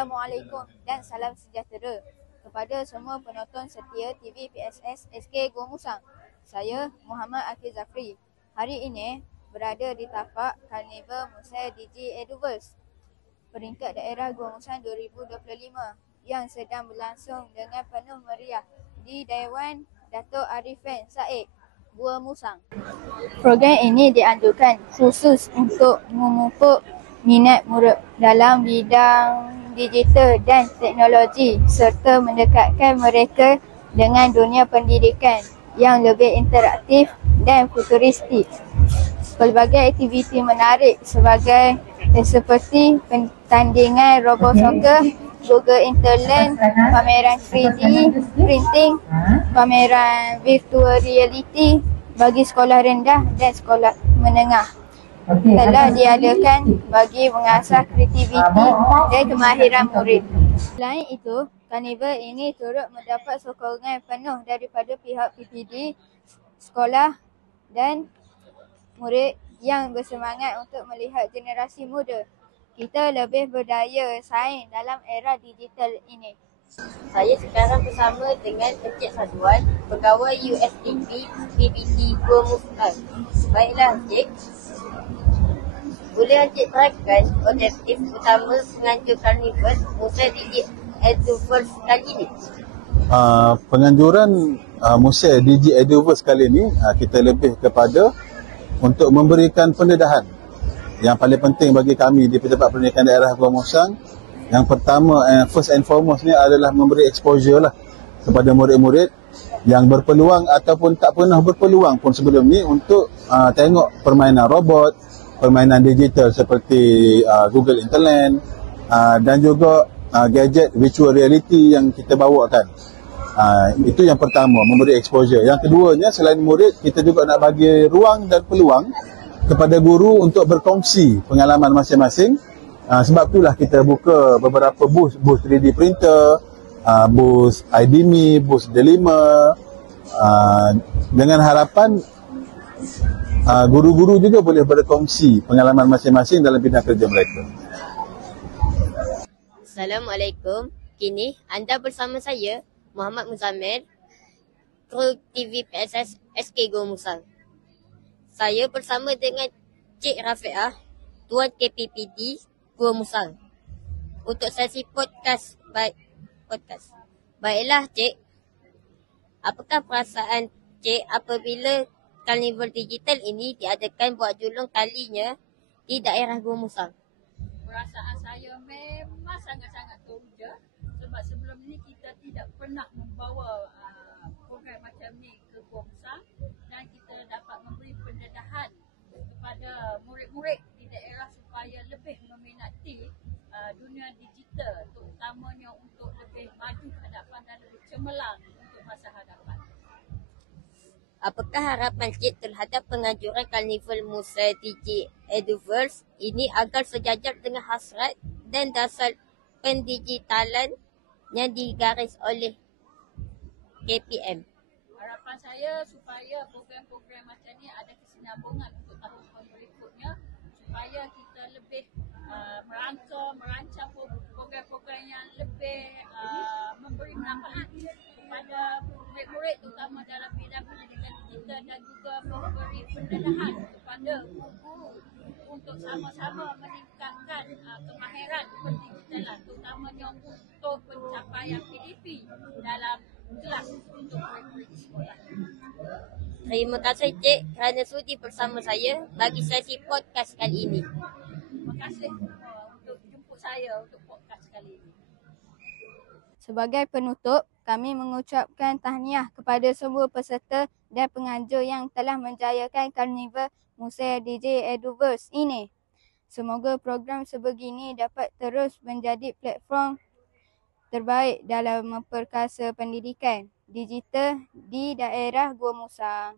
Assalamualaikum dan salam sejahtera kepada semua penonton setia TV PSS SK Gua Musang. Saya Muhammad Akil Zafri. Hari ini berada di tapak Karnival Musa Digi Eduverse peringkat daerah Gua Musang 2025 yang sedang berlangsung dengan penuh meriah di Dewan Dato' Arifin Said, Gua Musang. Program ini dianjurkan khusus untuk memupuk minat murid dalam bidang digital dan teknologi serta mendekatkan mereka dengan dunia pendidikan yang lebih interaktif dan futuristik. Pelbagai aktiviti menarik seperti pertandingan robot soccer, Google Interland, pameran 3D printing, pameran virtual reality bagi sekolah rendah dan sekolah menengah telah diadakan bagi mengasah kreativiti dan kemahiran murid. Selain itu, karnival ini turut mendapat sokongan penuh daripada pihak PPD, sekolah dan murid yang bersemangat untuk melihat generasi muda kita lebih berdaya saing dalam era digital ini. Saya sekarang bersama dengan Encik Saduan, pegawai USDP PPD Gua Musang. Baiklah Encik, boleh Encik terangkan objektif utama penganjur Karnival Musa Digi Eduverse kali ini? Penganjuran Musa Digi Eduverse kali ini kita lebih kepada untuk memberikan pendedahan. Yang paling penting bagi kami di Pejabat Pendidikan Daerah Gua Musang, yang pertama, first and foremost ni adalah memberi exposure lah kepada murid-murid yang berpeluang ataupun tak pernah berpeluang pun sebelum ni untuk tengok permainan robot, permainan digital seperti Google Interland dan juga gadget virtual reality yang kita bawakan. Itu yang pertama, memberi exposure. Yang keduanya, selain murid, kita juga nak bagi ruang dan peluang kepada guru untuk berkongsi pengalaman masing-masing. Sebab itulah kita buka beberapa booth 3D printer, booth IDMI, booth D5 dengan harapan guru-guru juga boleh berkongsi pengalaman masing-masing dalam bidang kerja mereka. Assalamualaikum. Kini anda bersama saya, Muhammad Muzammil, kru TV PSS SK Gua Musang. Saya bersama dengan Cik Rafi'ah, Tuan KPPD Gua Musang, untuk sesi podcast. Baiklah Cik, apakah perasaan Cik apabila Karnival Digital ini diadakan buat julung kalinya di daerah Gua Musang? Perasaan saya memang sangat-sangat teruja sebab sebelum ini kita tidak pernah membawa program macam ni ke Gua Musang dan kita dapat memberi pendedahan kepada murid-murid di daerah supaya lebih meminati dunia digital, terutamanya untuk lebih maju ke hadapan dan lebih cemerlang untuk masa hadapan. Apakah harapan Cik terhadap penganjuran Karnival Musa Digi Eduverse ini agar sejajar dengan hasrat dan dasar pendigitalan yang digaris oleh KPM? Harapan saya supaya program-program macam ni ada kesinambungan untuk tahun-tahun berikutnya supaya kita lebih merancang program-program yang lebih memberi manfaat kepada murid-murid terutama dalam bidang pendidikan digital dan juga memberi pendedahan kepada guru untuk sama-sama meningkatkan kemahiran pendigitalan terutamanya untuk pencapaian PDP dalam kelas untuk murid-murid di sekolah. Terima kasih Cik kerana sudi bersama saya bagi sesi podcast kali ini. Terima kasih untuk jemput saya untuk podcast kali ini. Sebagai penutup, kami mengucapkan tahniah kepada semua peserta dan penganjur yang telah menjayakan Karnival Musa Digi Eduverse ini. Semoga program sebegini dapat terus menjadi platform terbaik dalam memperkasa pendidikan digital di daerah Gua Musang.